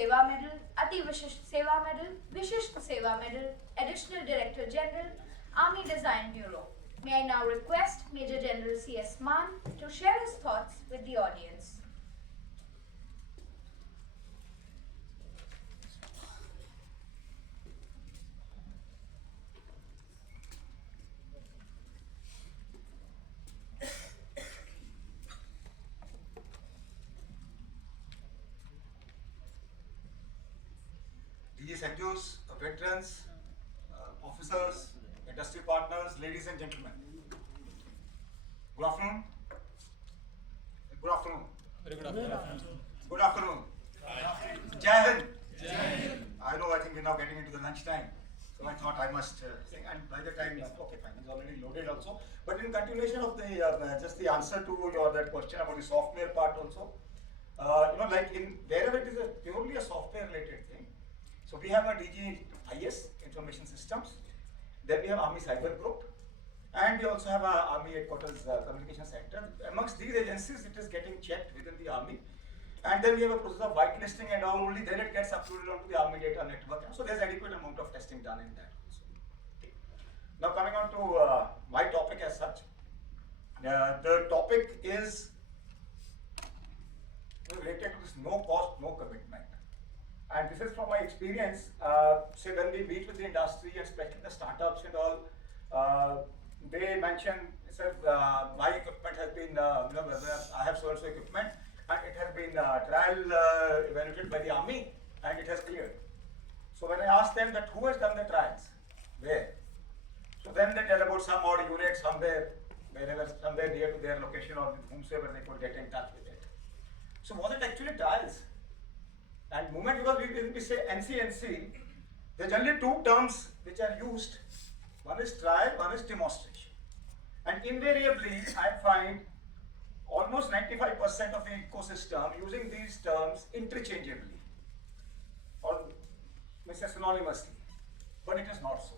Seva Medal, Ati Vishisht Seva Medal, Vishisht Seva Medal, Additional Director General, Army Design Bureau. May I now request Major General C.S. Mann to share his thoughts with the audience. DG Secures, veterans, officers, industry partners, ladies and gentlemen. Good afternoon. Good afternoon. Very good afternoon. Good afternoon. Jai Hind. I know, I think we're now getting into the lunch time. So I thought I must sing, and by the time, okay, fine, it's already loaded also. But in continuation of the, just the answer to your that question about the software part also, like in wherever it is purely a software related thing. So we have a DG IS, Information Systems, then we have Army Cyber Group, and we also have our Army Headquarters Communication Center. Amongst these agencies, it is getting checked within the Army. And then we have a process of whitelisting and all, only then it gets uploaded onto the Army Data Network. So there's adequate amount of testing done in that also. Now coming on to my topic as such. The topic is related to this no cost, no commitment. And this is from my experience, say when we meet with the industry, especially the startups and all, they mention, my equipment has been, I have so-and-so equipment, and it has been trial evaluated by the Army, and it has cleared. So when I ask them that who has done the trials, where? So then they tell about some odd unit somewhere, wherever, somewhere near to their location or with whomsoever they could get in touch with it. So was it actually trials? And moment, because we say NCNC, there are generally two terms which are used. One is trial, one is demonstration. And invariably, I find almost 95% of the ecosystem using these terms interchangeably or synonymously, but it is not so.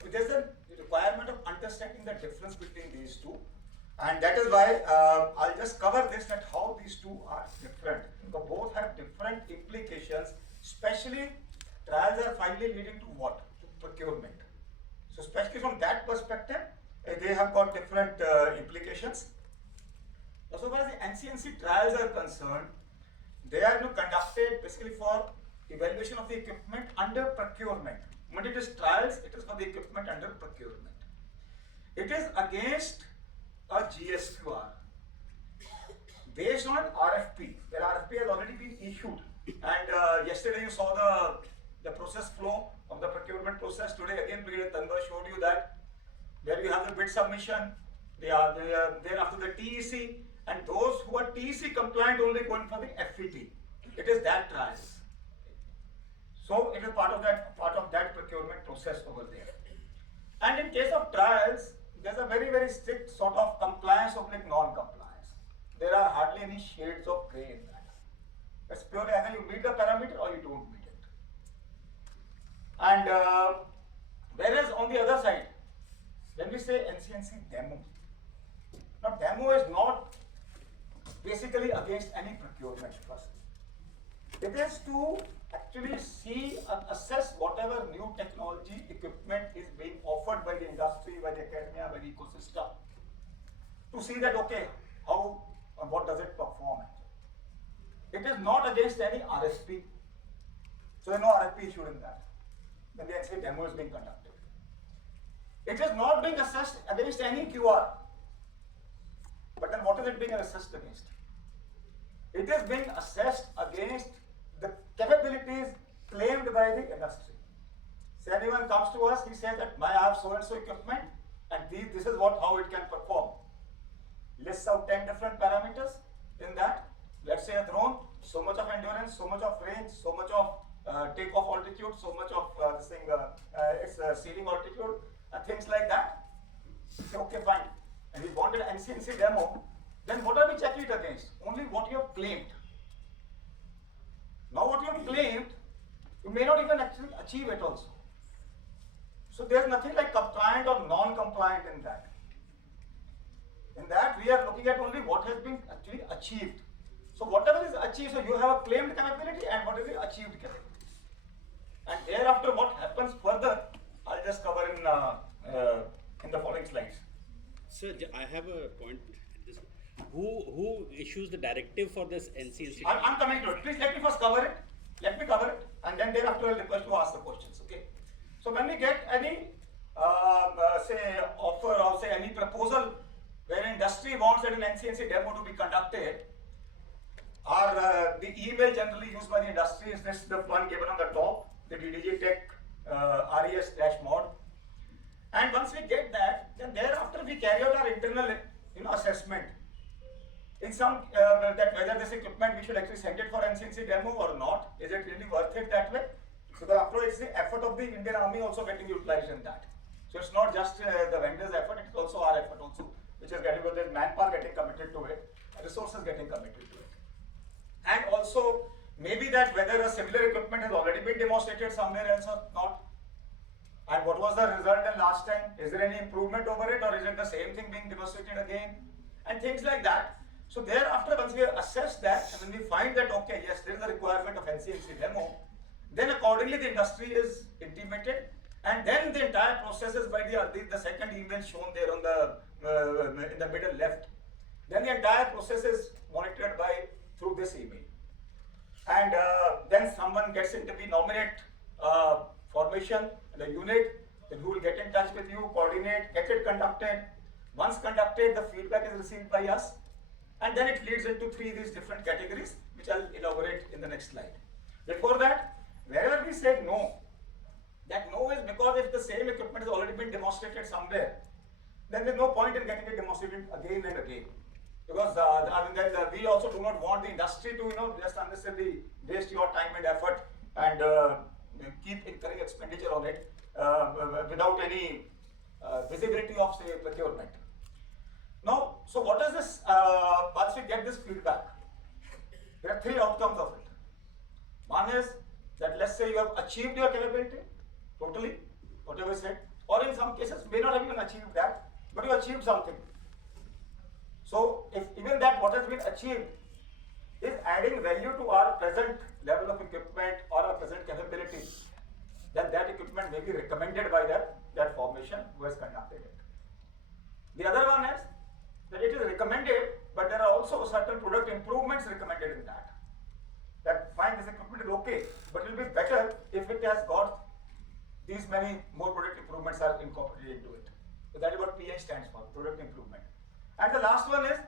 So there's a requirement of understanding the difference between these two, and that is why I'll just cover this, that how these two are different. Because both have different implications, especially trials are finally leading to what? To procurement. So especially from that perspective, they have got different implications. Now, so far as the NCNC trials are concerned, they are conducted basically for evaluation of the equipment under procurement. When it is trials, it is for the equipment under procurement. It is against a GSQR based on RFP. The RFP has already been issued, and yesterday you saw the process flow of the procurement process. Today again Brigadier Tanwar showed you that where you have the bid submission, they are thereafter the TEC, and those who are TEC compliant only going for the FET. It is that trials. So it is part of that procurement process over there. And in case of trials, there's a very, very strict sort of compliance or non-compliance. There are hardly any shades of grey in that. It's purely either you meet the parameter or you don't meet it. And whereas on the other side, when we say NCNC demo, now demo is not basically against any procurement first. It is to actually see and assess whatever new technology equipment is being offered by the industry, by the academia, by the ecosystem, to see that okay, how and what does it perform. It is not against any RFP. So there is no RFP issued in that when the NCNC demo is being conducted. It is not being assessed against any QR. But then what is it being assessed against? It is being assessed against the capabilities claimed by the industry. So anyone comes to us, he says that I have so and so equipment, and this is how it can perform. Lists out 10 different parameters in that. Let's say a drone, so much of endurance, so much of range, so much of takeoff altitude, so much of its ceiling altitude, and things like that. Say, okay, fine. And we wanted an NCNC demo, then what are we checking it against? Only what you have claimed. Now what you have claimed, you may not even actually achieve it also. So there's nothing like compliant or non-compliant in that. In that we are looking at only what has been actually achieved. So whatever is achieved, so you have a claimed capability and what is the achieved capability. And thereafter what happens further, I'll just cover in the following slides. Sir, I have a point. Who issues the directive for this NCNC? I'm coming to it. Please let me first cover it. Let me cover it, and then thereafter I'll request to ask the questions. Okay. So when we get any say offer or say any proposal where industry wants that an NCNC demo to be conducted, or the email generally used by the industry is this, the one given on the top, the DDG Tech RES-mod. And once we get that, then thereafter we carry out our internal assessment. In some that whether this equipment we should actually send it for NCNC demo or not. Is it really worth it that way? Because after all, it's the effort of the Indian Army also getting utilized in that. So it's not just the vendor's effort, it's also our effort also, which is getting, with manpower getting committed to it, resources getting committed to it. And also maybe that whether a similar equipment has already been demonstrated somewhere else or not. And what was the result in last time? Is there any improvement over it, or is it the same thing being demonstrated again? And things like that. So thereafter, once we assess that, and when we find that, okay, yes, there is a requirement of NCNC demo, then accordingly the industry is intimated, and then the entire process is by the second email shown there on the in the middle left. Then the entire process is monitored through this email, and then someone gets into the nominate formation, the unit, then who will get in touch with you, coordinate, get it conducted. Once conducted, the feedback is received by us, and then it leads into these different categories, which I'll elaborate in the next slide. Before that, wherever we say no, that no is because if the same equipment has already been demonstrated somewhere, then there's no point in getting it demonstrated again and again. Because we also do not want the industry to just unnecessarily waste your time and effort and keep incurring expenditure on it without any visibility of, say, procurement. Now, so what is this, once we get this feedback, there are three outcomes of it. One is that let's say you have achieved your capability, totally, whatever is said, or in some cases may not have even achieved that, but you achieved something. So, if even that what has been achieved is adding value to our present level of equipment or our present capability, then that equipment may be recommended by that formation who has conducted it. The other one is that it is recommended, but there are also certain product improvements recommended in that. That fine, this equipment is okay, but it will be better if it has got these many more product improvements are incorporated into it. So that is what PI stands for, product improvement. And the last one is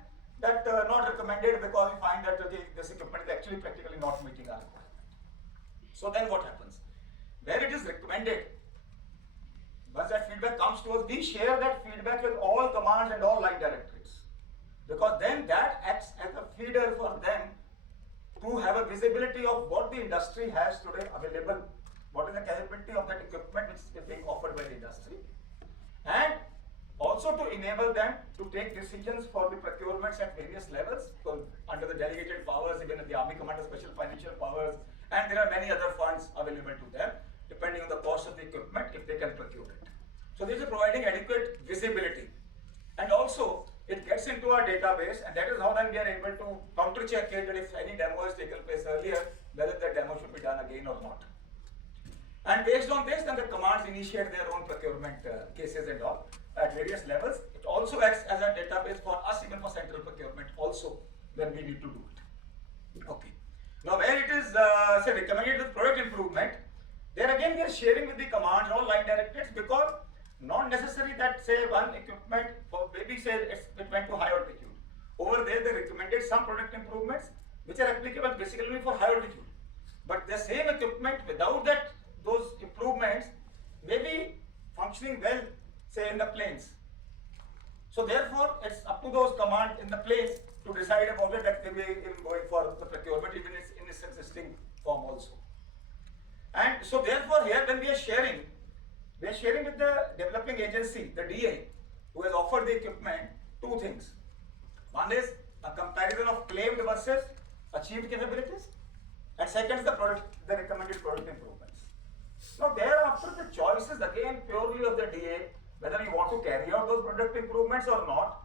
that not recommended because we find that this equipment is actually practically not meeting our requirement. So then what happens? Where it is recommended, once that feedback comes to us, we share that feedback with all commands and all line directorates. Because then that acts as a feeder for them to have a visibility of what the industry has today available, what is the capability of that equipment which is being offered by the industry, and also to enable them to take decisions for the procurements at various levels, so under the delegated powers, even the Army Commander Special Financial Powers, and there are many other funds available to them, depending on the cost of the equipment, if they can procure it. So this is providing adequate visibility. And also, it gets into our database, and that is how then we are able to counter-check it that if any demo has taken place earlier, whether the demo should be done again or not. And based on this, then the commands initiate their own procurement cases and all at various levels. It also acts as a database for us, even for central procurement also, when we need to do it. Okay. Now, where it is say recommended with product improvement, there again we are sharing with the commands all line directorates, because not necessary that say one equipment, maybe say it went to high altitude. Over there they recommended some product improvements which are applicable basically for high altitude. But the same equipment without those improvements may be functioning well, say in the plains. So therefore it's up to those commands in the plains to decide about it, that they may be going for the procurement even in its existing form also. And so therefore here when we are sharing with the developing agency, the DA, who has offered the equipment, two things. One is a comparison of claimed versus achieved capabilities, and second is the recommended product improvements. Now thereafter the choice is again purely of the DA, whether you want to carry out those product improvements or not.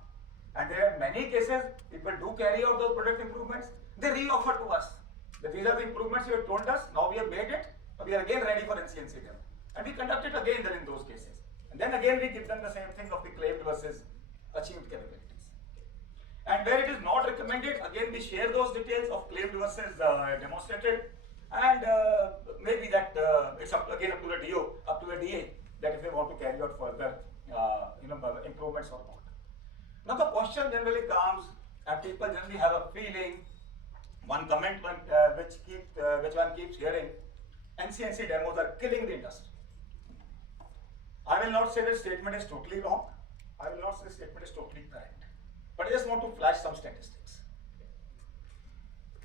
And there are many cases people do carry out those product improvements, they re-offer to us that these are the improvements you have told us, now we have made it, we are again ready for NCNC demo. And we conduct it again then in those cases. And then again we give them the same thing of the claimed versus achieved capabilities. And where it is not recommended, again we share those details of claimed versus demonstrated, and maybe that it's again up to the DO, up to the DA, that if they want to carry out further improvements or not. Now the question generally comes, and people generally have a feeling, one comment which one keeps hearing, NCNC demos are killing the industry. I will not say the statement is totally wrong. I will not say the statement is totally correct. But I just want to flash some statistics.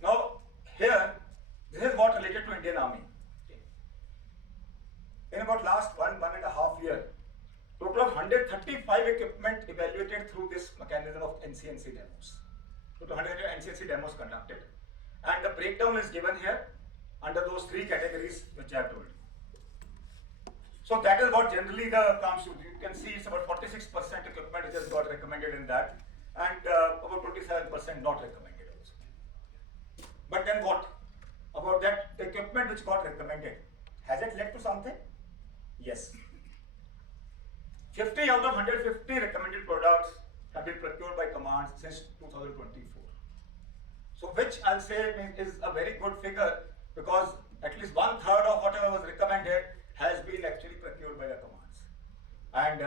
Now, here, this is what related to Indian Army. In about last one and a half year, total of 135 equipment evaluated through this mechanism of NCNC demos. Total 100 NCNC demos conducted. And the breakdown is given here under those three categories which I have told. So that is what generally comes to. You can see it's about 46% equipment which has got recommended in that, and about 27% not recommended also. But then what? About that the equipment which got recommended, has it led to something? Yes. 50 out of 150 recommended products have been procured by commands since 2024. So which I'll say is a very good figure, because at least 1/3 of whatever was recommended has been actually procured by the commands. And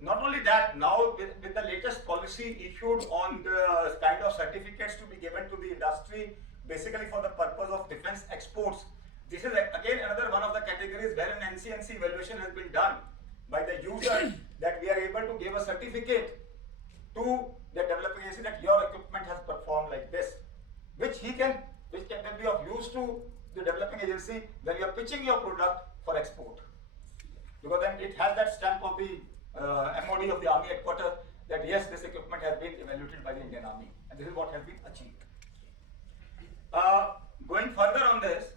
not only that, now with the latest policy issued on the kind of certificates to be given to the industry, basically for the purpose of defense exports, this is again another one of the categories where an NCNC evaluation has been done by the user, that we are able to give a certificate to the developing agency that your equipment has performed like this, which can be of use to the developing agency when you are pitching your product for export, because then it has that stamp of the MOD of the Army headquarters that yes, this equipment has been evaluated by the Indian Army, and this is what has been achieved. Going further on this,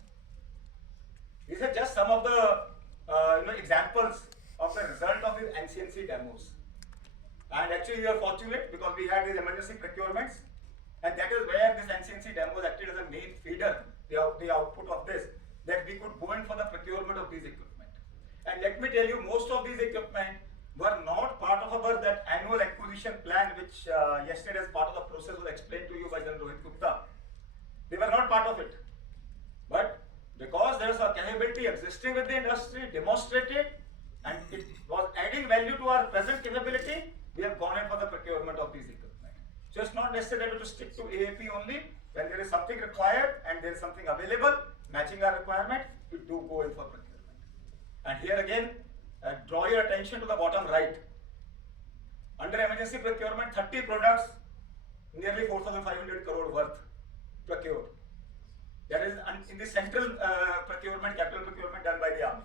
these are just some of the examples of the result of these NCNC demos. And actually we are fortunate because we had these emergency procurements, and that is where this NCNC demos acted as a main feeder, the output of this, that we could go in for the procurement of these equipment. And let me tell you, most of these equipment were not part of our that annual acquisition plan, which yesterday as part of the process was explained to you by General Rohit Gupta. They were not part of it. But because there is a capability existing with the industry, demonstrated, and it was adding value to our present capability, we have gone in for the procurement of these equipment. So it's not necessary to stick to AAP only. When there is something required and there is something available matching our requirement, we do go in for procurement. And here again, draw your attention to the bottom right. Under emergency procurement, 30 products, nearly 4,500 crore worth procured. That is in the central procurement, capital procurement done by the Army.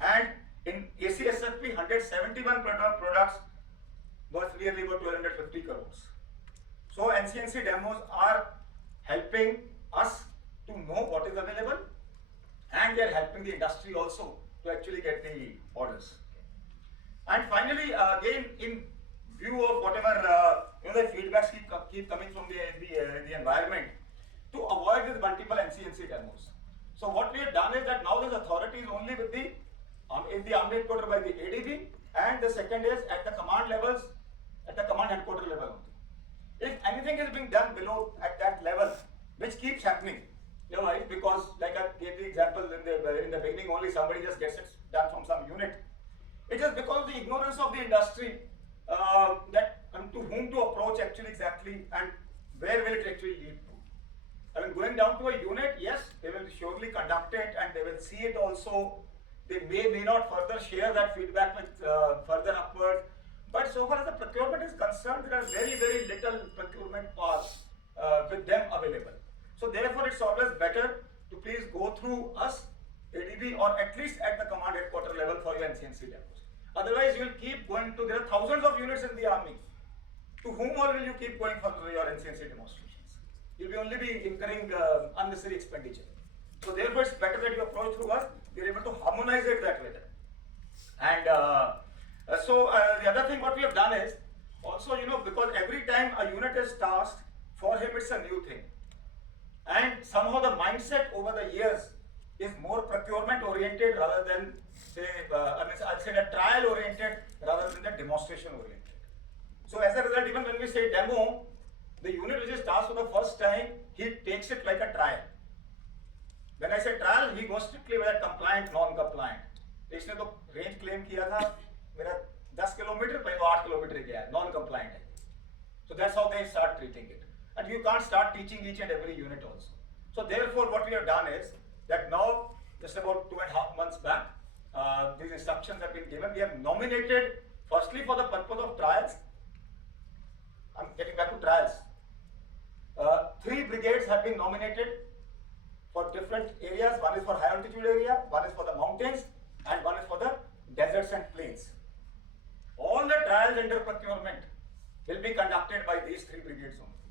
And in ACSFP, 171 products worth nearly about 1,250 crores. So NCNC demos are helping us to know what is available, and they are helping the industry also to actually get the orders. And finally, again, in view of whatever the feedbacks keep coming from the environment, to avoid these multiple NCNC demos. So what we have done is that now this authority is only with the in the Army headquarters by the ADB, and the second is at the command levels, at the command headquarters level only. If anything is being done below at that level, which keeps happening, right? Because like I gave the example in the beginning, only somebody just gets it done from some unit. It is because of the ignorance of the industry that to whom to approach actually exactly, and where will it actually lead to. I mean, going down to a unit, yes, they will surely conduct it and they will see it also. They may not further share that feedback with further upward. But so far as the procurement is concerned, there are very, very little procurement paths with them available. So therefore, it's always better to please go through us, ADB, or at least at the command headquarters level for your NCNC demos. Otherwise, you will keep going to, there are thousands of units in the Army. To whom all will you keep going for your NCNC demonstrations? You will only be incurring unnecessary expenditure. So therefore, it's better that you approach through us. We are able to harmonize it that way. And the other thing what we have done is, also, because every time a unit is tasked, for him it's a new thing. And somehow the mindset over the years is more procurement oriented rather than say, I'll say the trial oriented rather than the demonstration oriented. So as a result, even when we say demo, the unit which is tasked for the first time, he takes it like a trial. When I say trial, he goes strictly with a compliant, non-compliant. इसने तो range claim किया था, मेरा 10 kilometre पहले 8 kilometre गया है, non-compliant है. So that's how they start treating it. And you can't start teaching each and every unit also. So therefore, what we have done is that now, just about 2.5 months back, these instructions have been given. We have nominated, firstly for the purpose of trials. I'm getting back to trials. 3 brigades have been nominated for different areas. One is for high altitude area, one is for the mountains, and one is for the deserts and plains. All the trials under procurement will be conducted by these 3 brigades only,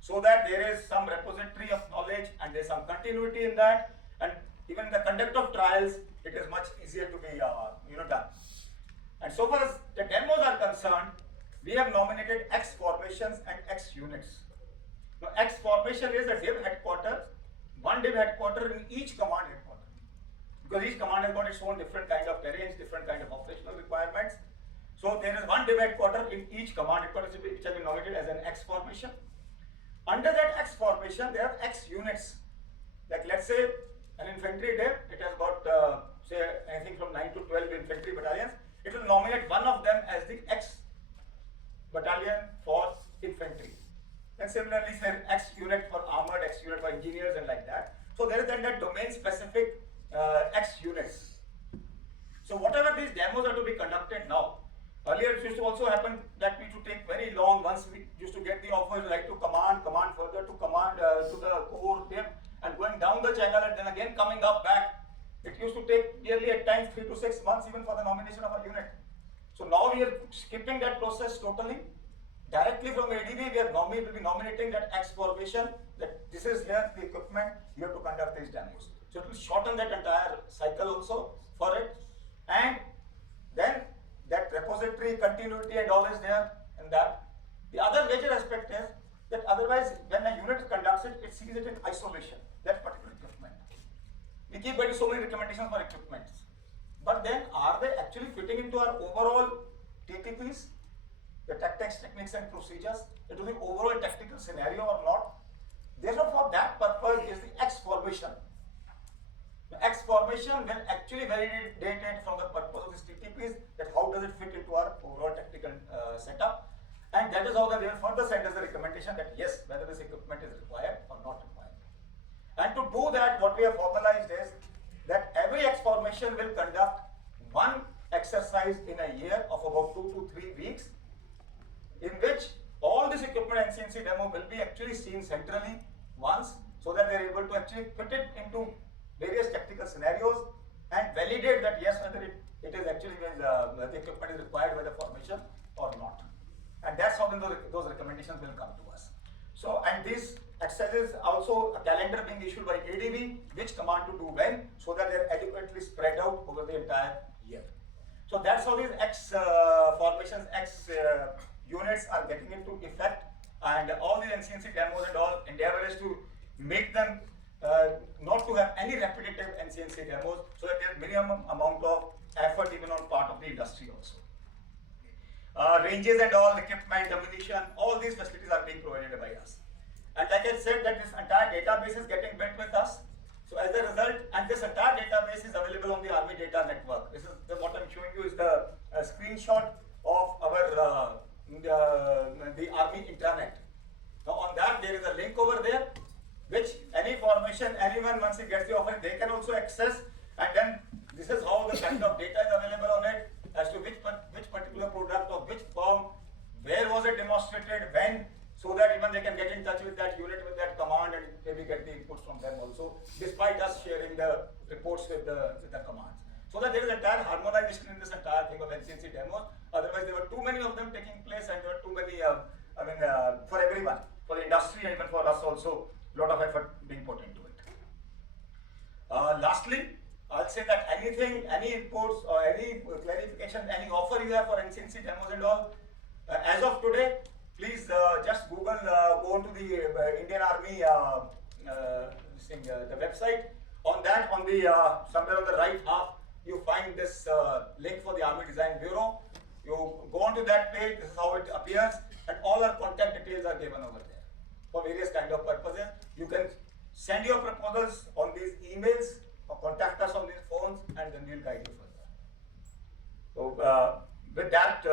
so that there is some repository of knowledge and there is some continuity in that, and even in the conduct of trials, it is much easier to be done. And so far as the demos are concerned, we have nominated X formations and X units. Now, X formation is a div headquarters, one div headquarter in each command headquarter, because each command has got its own different kind of terrains, different kind of operational requirements. So there is one div headquarter in each command headquarters which has been nominated as an X formation. Under that X formation, there are X units. Like let's say an infantry div, it has got say anything from 9 to 12 infantry battalions. It will nominate one of them as the X battalion for infantry. And similarly, say X unit for armored, X unit for engineers, and like that. So there is then that domain specific X units. So whatever these demos are to be conducted now. Earlier it used to also happen that we used to take very long. Once we used to get the offer, like to command further to command to the core div, and going down the channel and then again coming up back. It used to take nearly at times 3 to 6 months even for the nomination of a unit. So now we are skipping that process totally. Directly from ADB, we will be nominating that X formation, that this is here the equipment, you have to conduct these demos. So it will shorten that entire cycle also for it. And then that repository continuity and all is there in that. The other major aspect is that otherwise when a unit conducts it, it sees it in isolation, that particular equipment. We keep getting so many recommendations for equipments. But then are they actually fitting into our overall TTPs, the tactics, techniques and procedures, into the overall tactical scenario or not? Therefore, for that purpose is the X formation. The X formation will actually validate it from the purpose of these TTPs, that how does it fit into our overall tactical setup. And that is how they will further send us the recommendation that yes, whether this equipment is required or not required. And to do that, what we have formalized is that every X formation will conduct one exercise in a year of about 2 to 3 weeks, in which all this equipment NCNC demo will be actually seen centrally once, so that they are able to actually fit it into various tactical scenarios and validate that yes, whether it is actually the equipment is required by the formation or not. And that's how those recommendations will come to us. So, and these exercises also a calendar being issued by ADB, which command to do when, so that they are adequately spread out over the entire year. So that's how these X formations, X units are getting into effect, and all the NCNC demos and all endeavor is to make them not to have any repetitive NCNC demos, so that there is minimum amount of effort even on part of the industry also. Ranges and all, equipment, ammunition, all these facilities are being provided by us. And like I said, that this entire database is getting built with us. So as a result, and this entire database is available on the Army Data Network. This is what I'm showing you is the screenshot of our the Army intranet. Now on that there is a link over there, which any formation, anyone once he gets the offer, they can also access. And then this is how the kind of data is available on it, as to which particular product of which firm, where was it demonstrated, when, so that even they can get in touch with that unit, with that command, and maybe get the inputs from them also, despite us sharing the reports with the commands. So that there is entire harmonization in this entire thing of NCNC demos. Otherwise, there were too many of them taking place, and there were too many, for everyone, for the industry, and even for us also, a lot of effort being put into it. Lastly, I'll say that anything, any inputs or any clarification, any offer you have for NCNC demos and all, as of today, please just Google, go to the Indian Army website. On that, on the somewhere on the right half, you find this link for the Army Design Bureau. You go onto that page, this is how it appears, and all our contact details are given over there for various kind of purposes. You can send your proposals on these emails or contact us on these phones, and then we'll guide you further. So with that,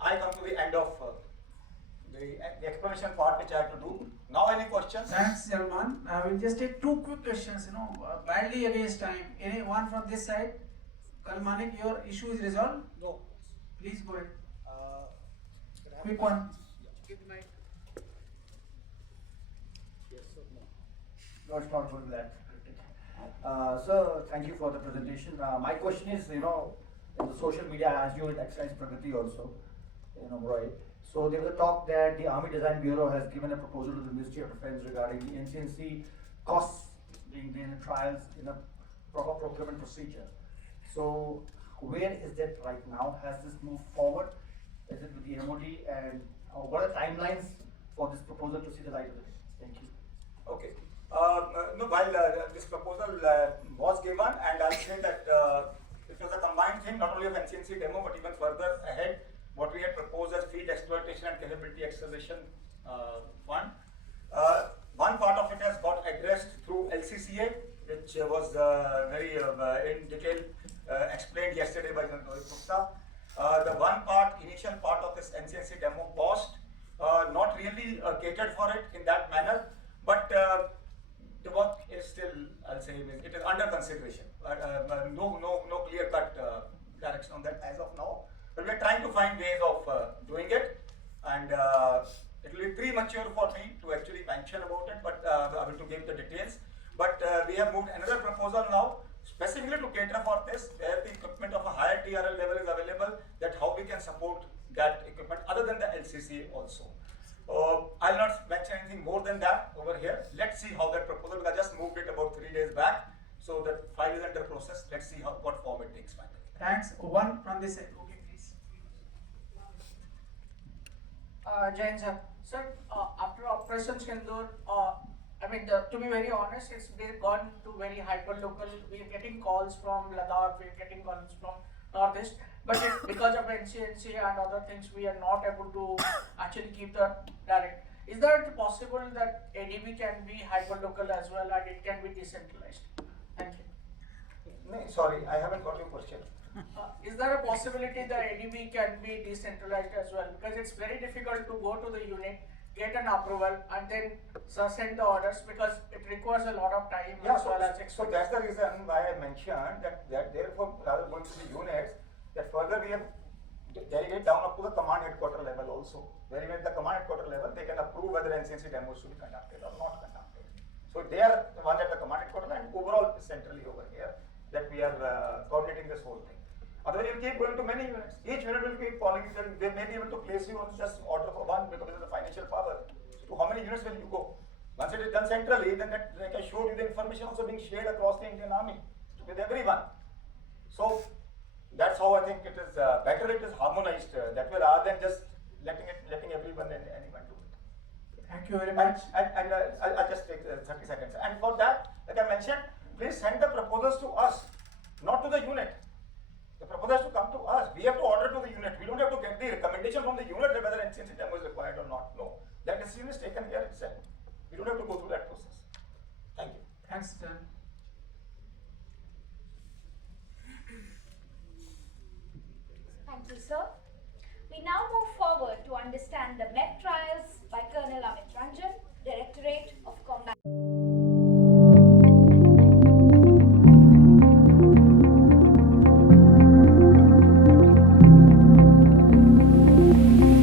I come to the end of the explanation part which I have to do. Now any questions? Thanks, Salman. I will just take two quick questions, badly against time. Anyone from this side? Kalmanik, your issue is resolved? No. Please go ahead. Quick one. Give the mic. Yes or no? No, it's not going that. Sir, thank you for the presentation. My question is, in the social media, as you exercise Pragati also, Roy. So there was a talk that the Army Design Bureau has given a proposal to the Ministry of Defense regarding the NCNC costs being in trials in a proper procurement procedure. So where is that right now? Has this moved forward? Is it with the MOD, and what are the timelines for this proposal to see the light of the day? Thank you. Okay. No, while this proposal was given, and I'll say that it was a combined thing, not only of NCNC demo, but even further ahead, what we had proposed as Field Exploitation and Capability Acceleration Fund. One part of it has got addressed through LCCA, which was very in detail explained yesterday by Rohit Gupta. The one part, initial part of this NCNC demo cost, not really catered for it in that manner, but the work is still, I'll say, it is under consideration. No clear-cut direction on that as of now. But we are trying to find ways of doing it, and it will be premature for me to actually mention about it, but I will to give the details. But we have moved another proposal now, specifically to cater for this, where the equipment of a higher TRL level is available, that how we can support that equipment other than the LCC also. I'll not mention anything more than that over here. Let's see how that proposal, I just moved it about 3 days back, so that file is under process. Let's see what form it takes finally. Thanks. One from this side. Okay, please. Jain sir. Sir, after Operation Sindoor, to be very honest, they've gone to very hyper-local. We are getting calls from Ladakh, we are getting calls from Northeast, but because of NCNC and other things, we are not able to actually keep the direct. Is that possible that ADB can be hyper-local as well and it can be decentralized? Thank you. No, sorry, I haven't got your question. Is there a possibility that ADB can be decentralized as well? Because it's very difficult to go to the unit, get an approval, and then send the orders, because it requires a lot of time as well as expense. So that's the reason why I mentioned that therefore, rather going to the units, that further we have delegated down up to the command headquarter level also. Where even at the command headquarter level, they can approve whether NCNC demos should be conducted or not conducted. So they are the ones at the command headquarter and overall centrally over here that we are coordinating this whole thing. Otherwise, you keep going to many units. Each unit will keep calling you. They may be able to place you on just order for one because of the financial power. So, to how many units will you go? Once it is done centrally, then that, like I showed you, the information also being shared across the Indian Army with everyone. So, that's how I think it is better. It is harmonized that way, rather than just letting everyone and anyone do it. Thank you very much. And I'll just take 30 seconds. And for that, like I mentioned, please send the proposals to us, not to the unit. The proposal has to come to us. We have to order to the unit. We don't have to get the recommendation from the unit whether NCNC demo is required or not. No. That decision is taken here itself. We don't have to go through that process. Thank you. Thanks, Dan. Thank you, sir. We now move forward to understand the MET trials by Colonel Amit Ranjan.